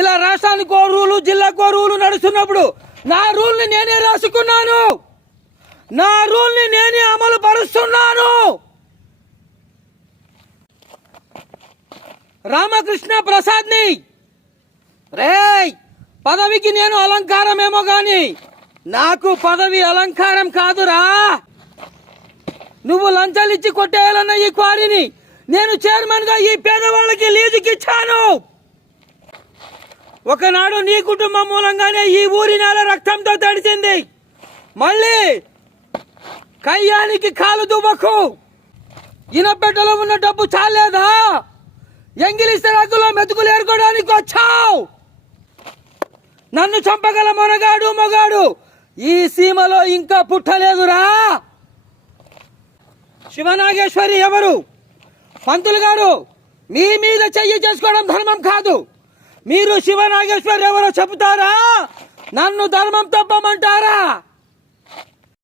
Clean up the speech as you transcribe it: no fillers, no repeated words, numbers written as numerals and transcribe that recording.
ఇలా రాష్ట్రానికో rule జిల్లాకో rule నడుస్తున్నప్పుడు నా రూల్ని నేనే రాసుకున్నాను, నా రూల్ని నేనే అమలు పరుస్తున్నాను. రామకృష్ణ ప్రసాద్ని రేయ్, పదవికి నేను అలంకారమేమో గాని నాకు పదవి అలంకారం కాదురా. నువ్వు లంచాలిచ్చి కొట్టేయాలన్న ఈ క్వారీని నేను చైర్మన్ గా ఈ పేదవాళ్ళకి లీజుకి ఇచ్చాను. ఒకనాడు నీ కుటుంబం మూలంగానే ఈ ఊరి నేల రక్తంతో తడిచింది. మళ్ళీ కయ్యానికి కాలు దువ్వకు. ఇనపెట్టలో ఉన్న డబ్బు చాలేదా? ఎంగిలిస్తే రగ్గులో మెతుకులు ఏరుకోవడానికి వచ్చావు. నన్ను చంపగల మొనగాడు ఈ సీమలో ఇంకా పుట్టలేదురా. శివనాగేశ్వరి ఎవరు? పంతులు గారు, మీ మీద చెయ్యి చేసుకోవడం ధర్మం కాదు. మీరు శివనాగేశ్వరి ఎవరో చెబుతారా? నన్ను ధర్మం తప్పమంటారా?